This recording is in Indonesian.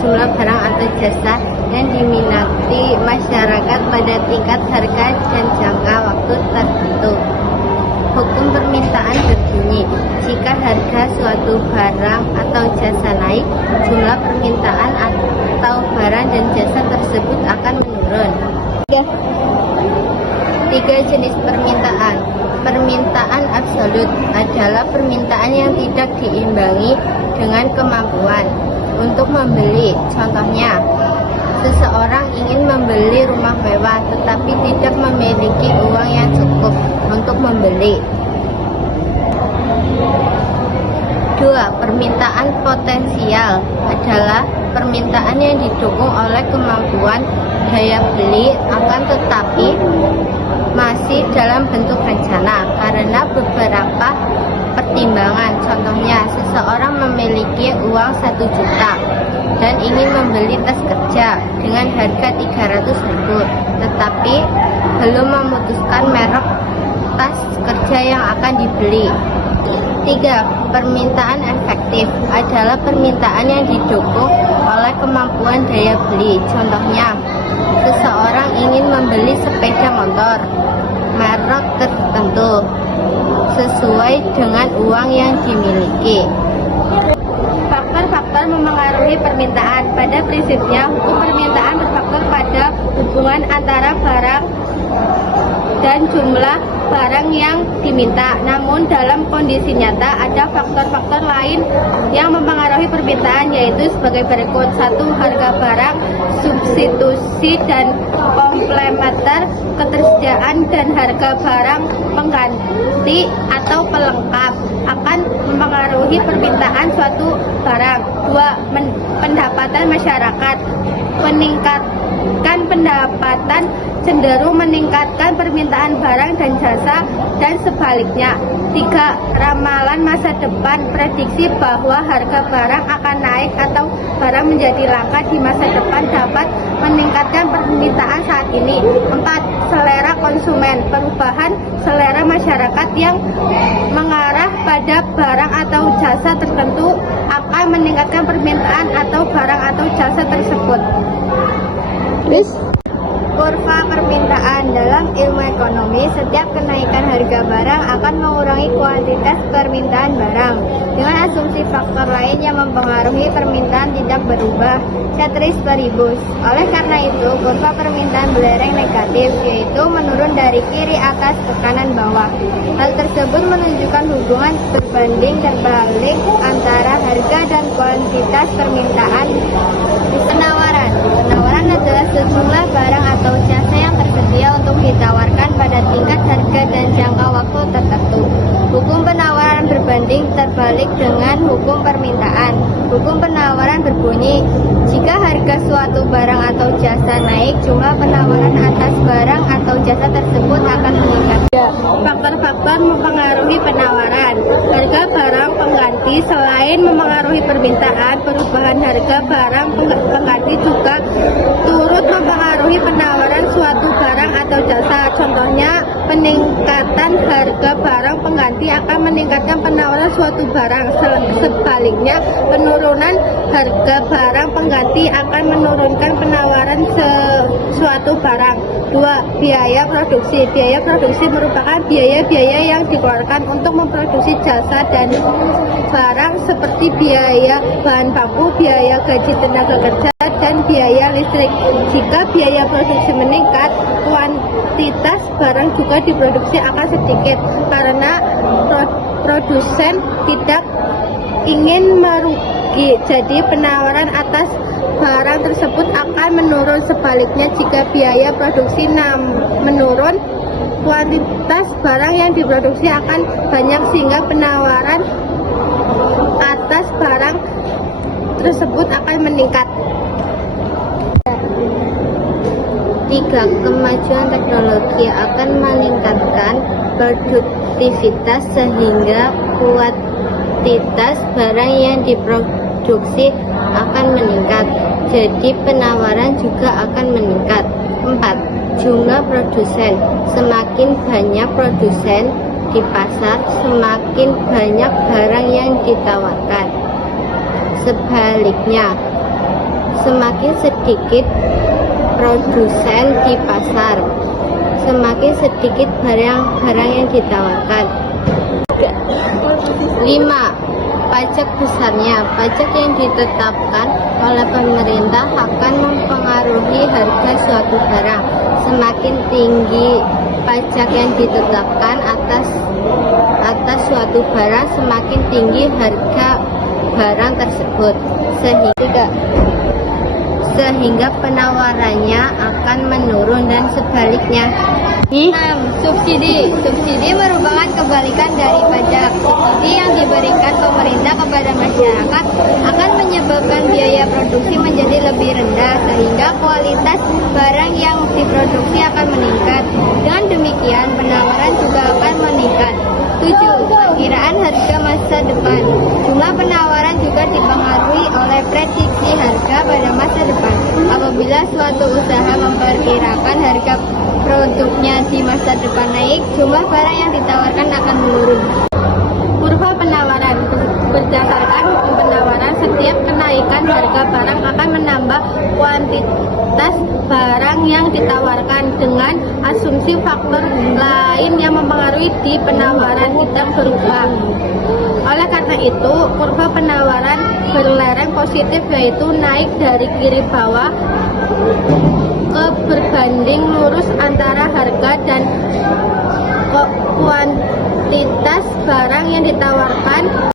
jumlah barang atau jasa yang diminati masyarakat pada tingkat harga dan jangka waktu tertentu. Hukum permintaan berbunyi, jika harga suatu barang atau jasa naik, jumlah permintaan atau barang dan jasa tersebut akan menurun. 3 jenis permintaan. Permintaan absolut adalah permintaan yang tidak diimbangi dengan kemampuan untuk membeli. Contohnya, seseorang ingin membeli rumah mewah tetapi tidak memiliki uang yang cukup untuk membeli. 2. Permintaan potensial adalah permintaan yang didukung oleh kemampuan daya beli akan tetapi masih dalam bentuk rencana karena beberapa pertimbangan. Contohnya, seseorang memiliki uang 1 juta dan ingin membeli tas kerja dengan harga 300.000, tetapi belum memutuskan merek tas kerja yang akan dibeli. 3. Permintaan efektif adalah permintaan yang didukung oleh kemampuan daya beli. Contohnya, seseorang ingin membeli sepeda motor merek tertentu sesuai dengan uang yang dimiliki. Faktor-faktor memengaruhi permintaan. Pada prinsipnya, hukum permintaan berfaktor pada hubungan antara barang dan jumlah barang yang diminta. Namun dalam kondisi nyata ada faktor-faktor lain yang mempengaruhi permintaan, yaitu sebagai berikut. 1. Harga barang, substitusi dan komplementer, ketersediaan dan harga barang pengganti atau pelengkap akan mempengaruhi permintaan suatu barang. 2. Pendapatan masyarakat. Meningkatkan pendapatan cenderung meningkatkan permintaan barang dan jasa dan sebaliknya. 3. Ramalan masa depan, prediksi bahwa harga barang akan naik atau barang menjadi langka di masa depan dapat meningkatkan permintaan saat ini. 4. Selera konsumen, perubahan selera masyarakat yang mengarah pada barang atau jasa tertentu akan meningkatkan permintaan atau barang atau jasa tersebut. Kurva permintaan. Dalam ilmu ekonomi, setiap kenaikan harga barang akan mengurangi kuantitas permintaan barang. Dengan asumsi faktor lain yang mempengaruhi permintaan tidak berubah, ceteris paribus. Oleh karena itu, kurva permintaan belereng negatif, yaitu menurun dari kiri atas ke kanan bawah. Hal tersebut menunjukkan hubungan berbanding terbalik antara harga dan kuantitas permintaan. Penawaran. Penawaran adalah sejumlah barang atau jasa yang tersedia untuk ditawarkan pada tingkat harga dan jangka waktu tertentu. Hukum penawaran berbanding terbalik dengan hukum permintaan. Hukum penawaran berbunyi, jika harga suatu barang atau jasa naik, jumlah penawaran atas barang atau jasa tersebut akan meningkat. Faktor-faktor mempengaruhi penawaran. Harga barang pengganti. Selain memengaruhi permintaan, perubahan harga barang pengganti juga turut mempengaruhi penawaran suatu barang atau jasa. Contohnya, peningkatan harga barang pengganti akan meningkatkan penawaran suatu barang. Sebaliknya, penurunan harga barang pengganti akan menurunkan penawaran suatu barang. 2. Biaya produksi. Biaya produksi merupakan biaya-biaya yang dikeluarkan untuk memproduksi jasa dan barang seperti biaya bahan baku, biaya gaji tenaga kerja, dan biaya listrik. Jika biaya produksi meningkat, kuantitas barang juga diproduksi akan sedikit karena produsen tidak ingin merugi. Jadi penawaran atas barang tersebut akan menurun. Sebaliknya, jika biaya produksi menurun, kuantitas barang yang diproduksi akan banyak sehingga penawaran atas barang tersebut akan meningkat. 3. Kemajuan teknologi akan meningkatkan produktivitas sehingga kuantitas barang yang diproduksi akan meningkat. Jadi penawaran juga akan meningkat. 4. Jumlah produsen. Semakin banyak produsen di pasar, semakin banyak barang yang ditawarkan. Sebaliknya, Semakin sedikit produsen di pasar, semakin sedikit barang-barang yang ditawarkan. 5. Pajak besarnya. Pajak yang ditetapkan oleh pemerintah akan mempengaruhi harga suatu barang. Semakin tinggi pajak yang ditetapkan atas suatu barang, semakin tinggi harga barang tersebut, sehingga penawarannya akan menurun dan sebaliknya. 6. Subsidi. Subsidi merupakan kebalikan dari pajak. Subsidi yang diberikan pemerintah kepada masyarakat akan menyebabkan biaya produksi menjadi lebih rendah, sehingga kualitas barang yang diproduksi akan meningkat. Dengan demikian, penawaran juga akan meningkat. 7. Perkiraan harga masa depan. Jumlah penawaran juga dipengaruhi oleh prediksi harga pada masa depan. Apabila suatu usaha memperkirakan harga produknya di masa depan naik, jumlah barang yang ditawarkan akan menurun. Kurva penawaran. Berdasarkan hukum penawaran, setiap kenaikan harga barang akan menambah kuantitas barang yang ditawarkan, dengan asumsi faktor lain yang mempengaruhi di penawaran tidak berubah. Oleh karena itu, kurva penawaran berlereng positif, yaitu naik dari kiri bawah ke berbanding lurus antara harga dan kuantitas barang yang ditawarkan.